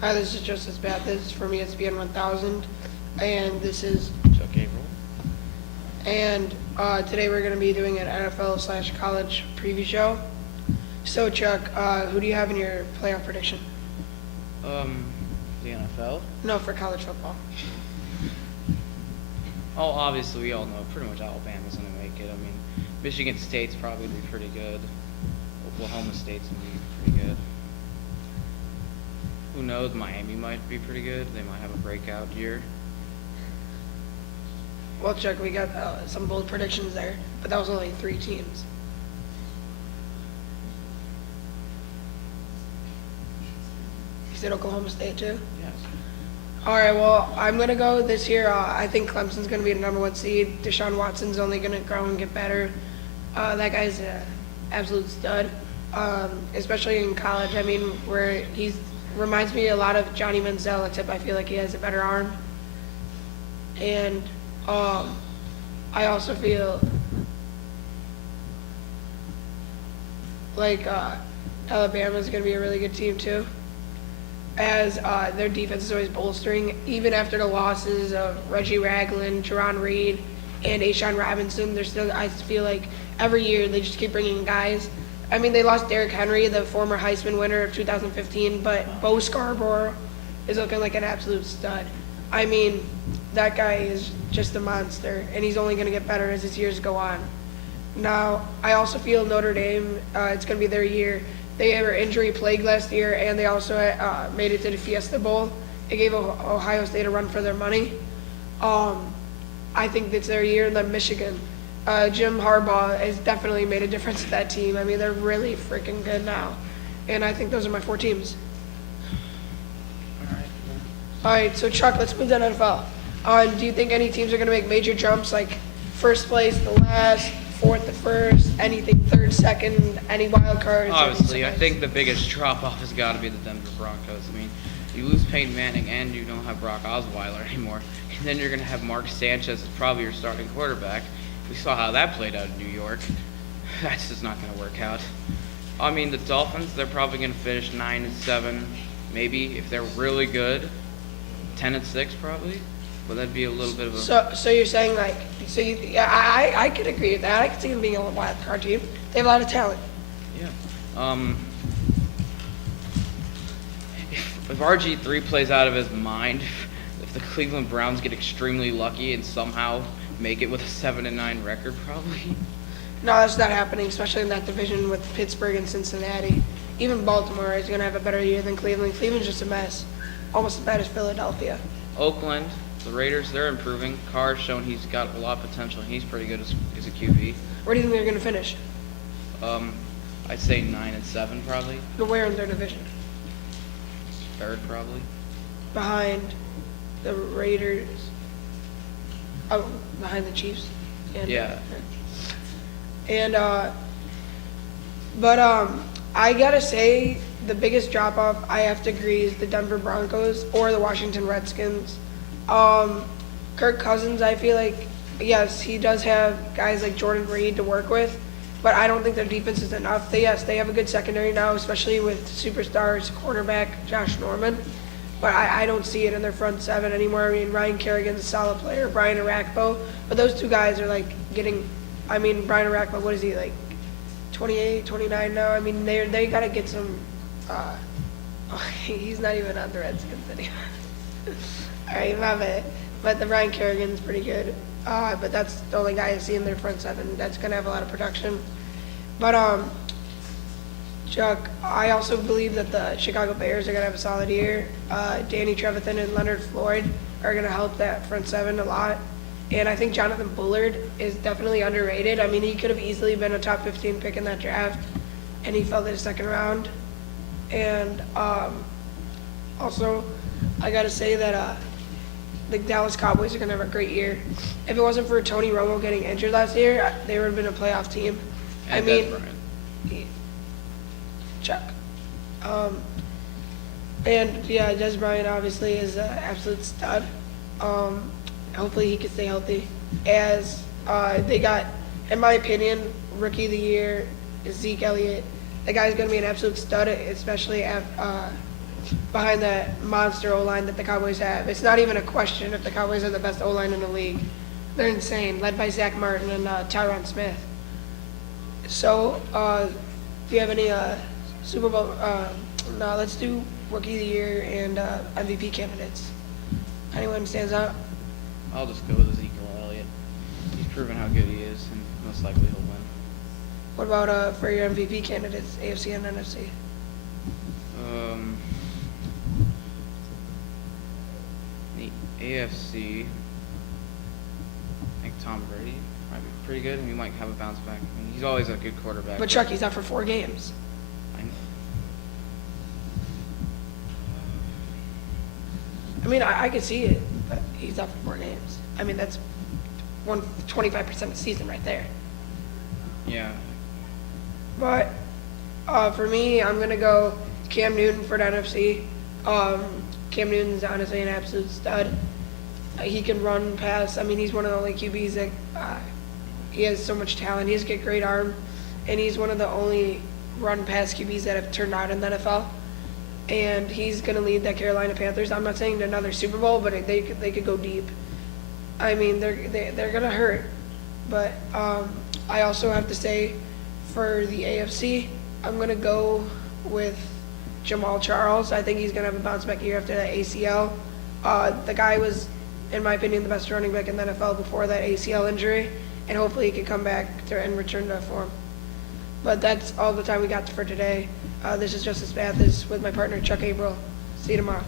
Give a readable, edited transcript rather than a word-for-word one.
Hi, this is Joseph Bathis from ESPN 1000, and this is Chuck April. today we're going to be doing an NFL/college preview show. So Chuck, who do you have in your playoff prediction? The NFL. No, for college football. Oh, obviously we all know pretty much Alabama's gonna make it. I mean, Michigan State's probably gonna be pretty good. Oklahoma State's gonna be pretty good. Who knows? Miami might be pretty good. They might have a breakout year. Well, Chuck, we got some bold predictions there, but that was only 3 teams. You said Oklahoma State too? Yes. All right, well, I'm going to go this year. I think Clemson's going to be the number 1 seed. Deshaun Watson's only going to grow and get better. That guy's an absolute stud, especially in college. I mean, where he reminds me a lot of Johnny Manziel, except I feel like he has a better arm. And I also feel like Alabama's going to be a really good team too, as their defense is always bolstering. Even after the losses of Reggie Ragland, Jerron Reed, and A'Shawn Robinson, they're still, I feel like every year they just keep bringing guys. I mean, they lost Derrick Henry, the former Heisman winner of 2015, but Bo Scarborough is looking like an absolute stud. I mean, that guy is just a monster, and he's only going to get better as his years go on. Now, I also feel Notre Dame, it's going to be their year. They were injury plagued last year, and they also made it to the Fiesta Bowl. It gave Ohio State a run for their money. I think it's their year. And then Michigan. Jim Harbaugh has definitely made a difference to that team. I mean, they're really freaking good now. And I think those are my 4 teams. All right, so Chuck, let's move to NFL. Do you think any teams are going to make major jumps, like first place to last, fourth to first, anything third, second, any wild cards? Obviously, I think the biggest drop-off has got to be the Denver Broncos. I mean, you lose Peyton Manning and you don't have Brock Osweiler anymore, and then you're going to have Mark Sanchez as probably your starting quarterback. We saw how that played out in New York. That's just not going to work out. I mean, the Dolphins, they're probably going to finish 9-7, maybe if they're really good. 10-6 probably. But that'd be a little bit of a. So you're saying yeah, I could agree with that. I could see them being a wild card team. They have a lot of talent. Yeah. If RG3 plays out of his mind, if the Cleveland Browns get extremely lucky and somehow make it with a 7-9 record, probably. No, that's not happening, especially in that division with Pittsburgh and Cincinnati. Even Baltimore is going to have a better year than Cleveland. Cleveland's just a mess, almost as bad as Philadelphia. Oakland, the Raiders, they're improving. Carr's shown he's got a lot of potential. He's pretty good as a QB. Where do you think they're going to finish? I'd say 9-7 probably. But where in their division? Third probably. Behind the Raiders. Oh, behind the Chiefs. Yeah. But I gotta say the biggest drop off I have to agree is the Denver Broncos or the Washington Redskins. Kirk Cousins, I feel like, yes, he does have guys like Jordan Reed to work with, but I don't think their defense is enough. They have a good secondary now, especially with superstars cornerback Josh Norman, but I don't see it in their front 7 anymore. I mean, Ryan Kerrigan's a solid player, Brian Arakpo, but those 2 guys are like getting, I mean, Brian Arakpo, what is he, like 28, 29 now? I mean, they got to get some, he's not even on the Redskins anymore. All right, my bad. But the Ryan Kerrigan's pretty good. But that's the only guy I see in their front 7 that's going to have a lot of production. But, Chuck, I also believe that the Chicago Bears are going to have a solid year. Danny Trevathan and Leonard Floyd are going to help that front 7 a lot. And I think Jonathan Bullard is definitely underrated. I mean, he could have easily been a top 15 pick in that draft, and he fell to the 2nd round. And also, I got to say that the Dallas Cowboys are going to have a great year. If it wasn't for Tony Romo getting injured last year, they would have been a playoff team. And Des Bryant. Chuck. And yeah, Des Bryant obviously is an absolute stud. Hopefully he can stay healthy. As they got, in my opinion, rookie of the year is Zeke Elliott. The guy's going to be an absolute stud, especially behind that monster O-line that the Cowboys have. It's not even a question if the Cowboys are the best O-line in the league. They're insane, led by Zach Martin and Tyron Smith. So, do you have any Super Bowl? No, let's do Rookie of the Year and MVP candidates. Anyone stands out? I'll just go with Ezekiel Elliott. He's proven how good he is, and most likely he'll win. What about for your MVP candidates, AFC and NFC? The AFC, I think Tom Brady might be pretty good, and he might have a bounce back. I mean, he's always a good quarterback. But Chucky's out for 4 games. I mean, I could see it, but he's out for 4 games. I mean, that's 25% of the season right there. Yeah. But for me, I'm going to go Cam Newton for the NFC. Cam Newton's honestly an absolute stud. He can run, pass. I mean, he's one of the only QBs that he has so much talent. He has a great arm, and he's one of the only run-pass QBs that have turned out in the NFL. And he's going to lead the Carolina Panthers. I'm not saying to another Super Bowl, but they could go deep. I mean, they're going to hurt. But I also have to say, for the AFC, I'm going to go with Jamal Charles. I think he's going to have a bounce-back year after that ACL. The guy was, in my opinion, the best running back in the NFL before that ACL injury, and hopefully he can come back and return to form. But that's all the time we got for today. This is Justice Mathis with my partner, Chuck April. See you tomorrow.